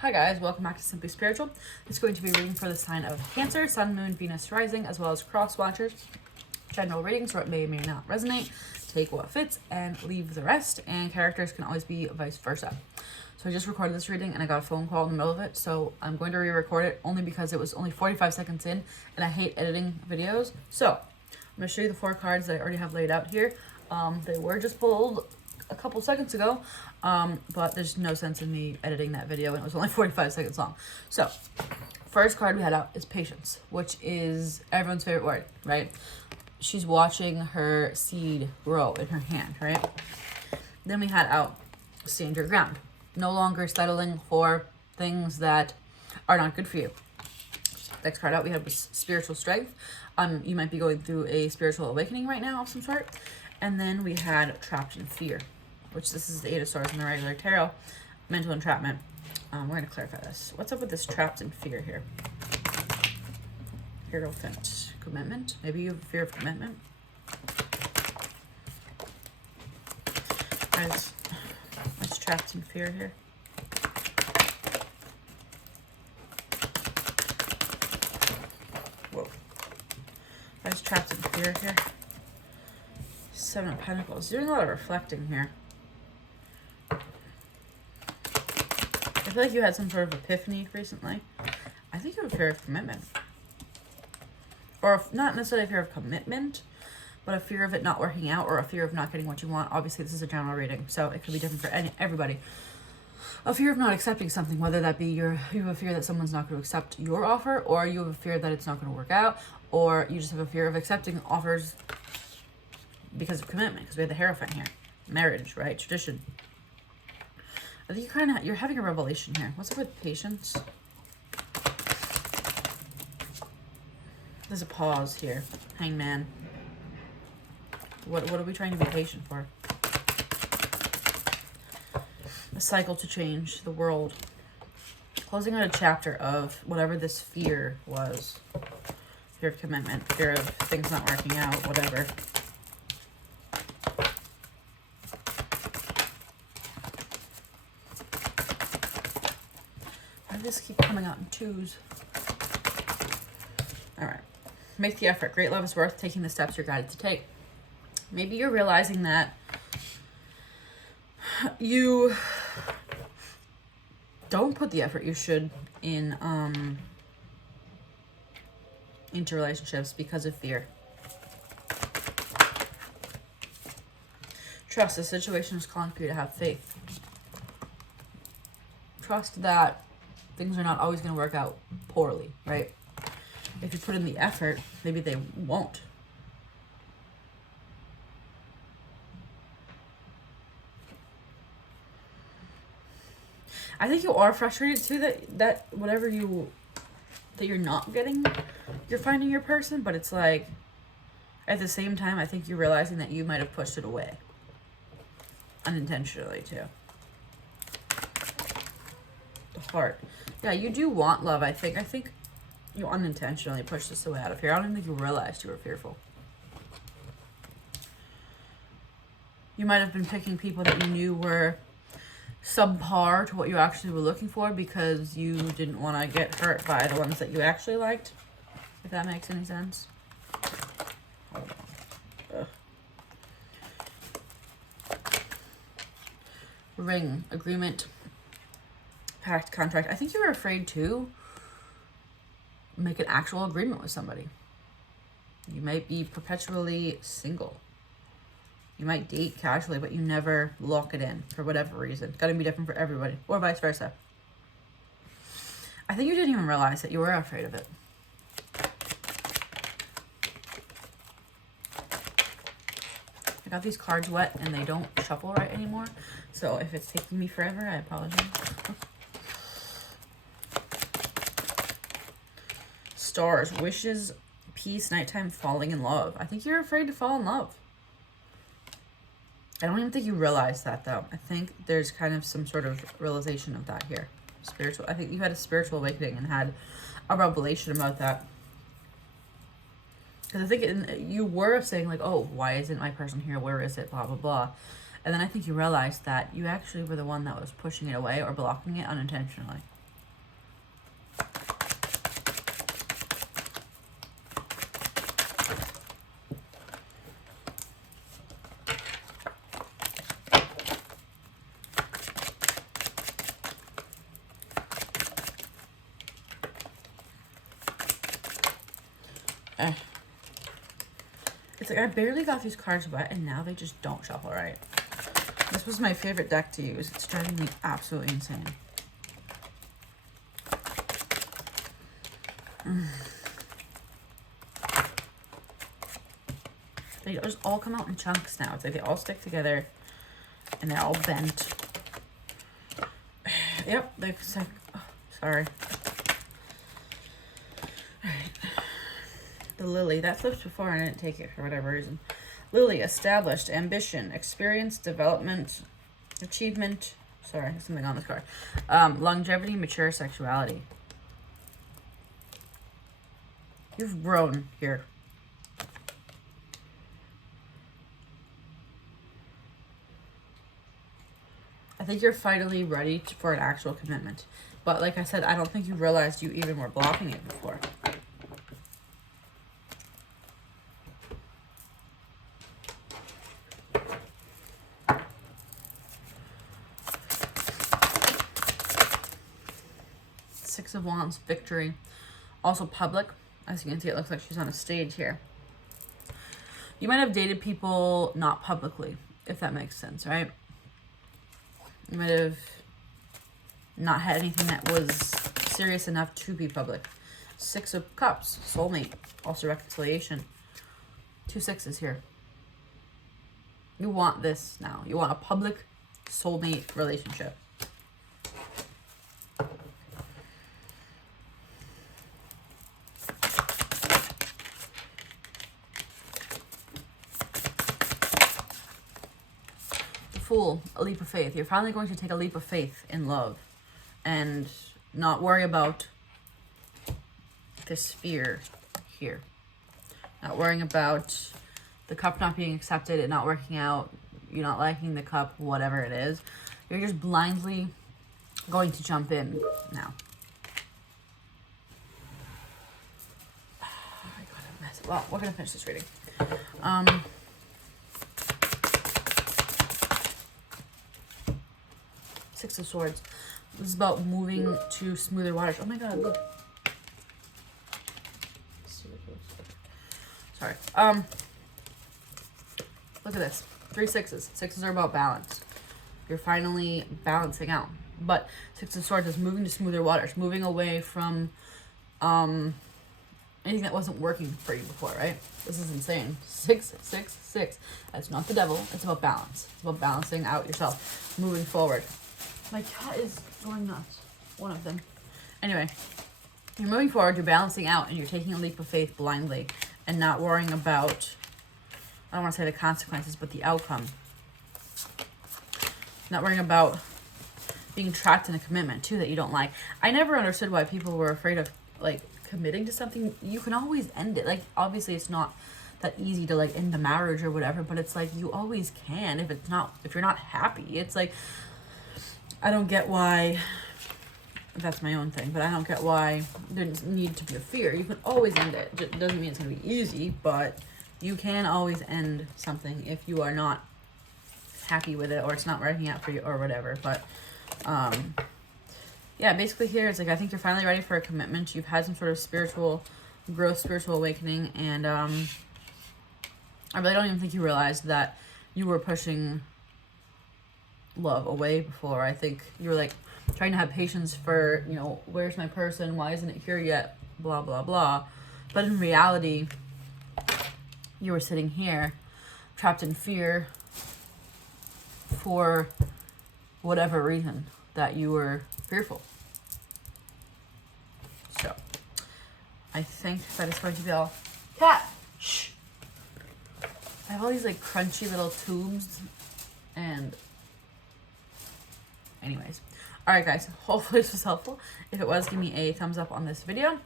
Hi guys, welcome back to Simply Spiritual. It's going to be reading for the sign of Cancer, Sun, Moon, Venus, Rising, as well as cross watchers. General readings, or it may or may not resonate. Take what fits and leave the rest, and characters can always be vice versa. So I just recorded this reading and I got a phone call in the middle of it, so I'm going to re-record it only because it was only 45 seconds in and I hate editing videos. So I'm going to show you the 4 cards that I already have laid out here. They were just pulled a couple seconds ago, but there's no sense in me editing that video and it was only 45 seconds long. So first card we had out is patience, which is everyone's favorite word, right? She's watching her seed grow in her hand, right? Then we had out stand your ground, no longer settling for things that are not good for you. Next card out we have was spiritual strength. You might be going through a spiritual awakening right now of some sort. And then we had trapped in fear, which this is the 8 of Swords in the regular tarot, mental entrapment. We're going to clarify this. What's up with this trapped in fear here? Hierophant, commitment. Maybe you have fear of commitment. Guys, what's trapped in fear here? Whoa. Guys, trapped in fear here. 7 of Pentacles. Doing a lot of reflecting here. I feel like you had some sort of epiphany recently. I think you have a fear of commitment. Or not necessarily a fear of commitment, but a fear of it not working out or a fear of not getting what you want. Obviously, this is a general reading, so it could be different for everybody. A fear of not accepting something, whether that be you have a fear that someone's not going to accept your offer, or you have a fear that it's not going to work out, or you just have a fear of accepting offers because of commitment, because we have the Hierophant here. Marriage, right? Tradition. I think you're having a revelation here. What's up with patience? There's a pause here. Hangman. What are we trying to be patient for? A cycle to change the world. Closing out a chapter of whatever this fear was. Fear of commitment, fear of things not working out, whatever. Why do these keep coming out in 2s? Alright. Make the effort. Great love is worth taking the steps you're guided to take. Maybe you're realizing that you don't put the effort you should in into relationships because of fear. Trust the situation is calling for you to have faith. Trust that things are not always going to work out poorly, right? If you put in the effort, maybe they won't. I think you are frustrated too that whatever that you're not getting, you're finding your person, but it's like at the same time I think you're realizing that you might have pushed it away. Unintentionally too. The heart. Yeah, you do want love, I think. I think you unintentionally pushed this away out of here. I don't even think you realized you were fearful. You might have been picking people that you knew were subpar to what you actually were looking for because you didn't want to get hurt by the ones that you actually liked. If that makes any sense. Hold on. Ugh. Ring, agreement, pact, contract. I think you were afraid to make an actual agreement with somebody. You might be perpetually single. You might date casually, but you never lock it in for whatever reason. It's got to be different for everybody, or vice versa. I think you didn't even realize that you were afraid of it. I got these cards wet and they don't shuffle right anymore. So if it's taking me forever, I apologize. Stars, wishes, peace, nighttime, falling in love. I think you're afraid to fall in love. I don't even think you realize that though. I think there's kind of some sort of realization of that here. Spiritual. I think you had a spiritual awakening and had a revelation about that. Because I think you were saying like, oh, why isn't my person here? Where is it? Blah, blah, blah. And then I think you realized that you actually were the one that was pushing it away or blocking it unintentionally. It's like I barely got these cards wet and now they just don't shuffle right. This was my favorite deck to use. It's driving me absolutely insane. They just all come out in chunks now. It's like they all stick together and they're all bent. Yep, they're like, oh, sorry. Alright. The Lily. That flipped before and I didn't take it for whatever reason. Lily, established, ambition, experience, development, achievement. Sorry, there's something on this card. Longevity, mature, sexuality. You've grown here. I think you're finally ready for an actual commitment. But like I said, I don't think you realized you even were blocking it before. Six of Wands, victory. Also public. As you can see, it looks like she's on a stage here. You might have dated people not publicly, if that makes sense, right? You might have not had anything that was serious enough to be public. Six of Cups, soulmate, also reconciliation. 2 6s here. You want this now. You want a public soulmate relationship. Fool, a leap of faith. You're finally going to take a leap of faith in love and not worry about this fear here. Not worrying about the cup not being accepted, it not working out, you not liking the cup, whatever it is. You're just blindly going to jump in now. I got a mess. Well, we're going to finish this reading. Six of Swords. This is about moving to smoother waters. Oh my god, look. Sorry. Look at this. 3 6s. 6s are about balance. You're finally balancing out. But Six of Swords is moving to smoother waters. Moving away from anything that wasn't working for you before, right? This is insane. 6 6 6. That's not the devil. It's about balance. It's about balancing out yourself. Moving forward. My cat is going nuts. One of them. Anyway, you're moving forward, you're balancing out, and you're taking a leap of faith blindly and not worrying about, I don't want to say the consequences, but the outcome. Not worrying about being trapped in a commitment, too, that you don't like. I never understood why people were afraid of, like, committing to something. You can always end it. Like, obviously, it's not that easy to, like, end the marriage or whatever, but it's like, you always can if you're not happy. It's like, I don't get why, that's my own thing, but I don't get why there needs to be a fear. You can always end it. It doesn't mean it's going to be easy, but you can always end something if you are not happy with it or it's not working out for you or whatever. But, yeah, basically here it's like, I think you're finally ready for a commitment. You've had some sort of spiritual growth, spiritual awakening, and I really don't even think you realized that you were pushing love away before. I think you were like trying to have patience for, you know, where's my person, why isn't it here yet, blah blah blah. But in reality, you were sitting here trapped in fear for whatever reason that you were fearful. So I think that is going to be all. Cat, shh. I have all these like crunchy little tubes and anyways. Alright guys, hopefully this was helpful. If it was, give me a thumbs up on this video.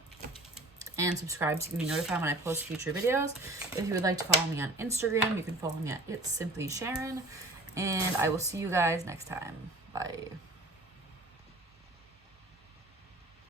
And subscribe so you can be notified when I post future videos. If you would like to follow me on Instagram, you can follow me at It's Simply Sharon. And I will see you guys next time. Bye.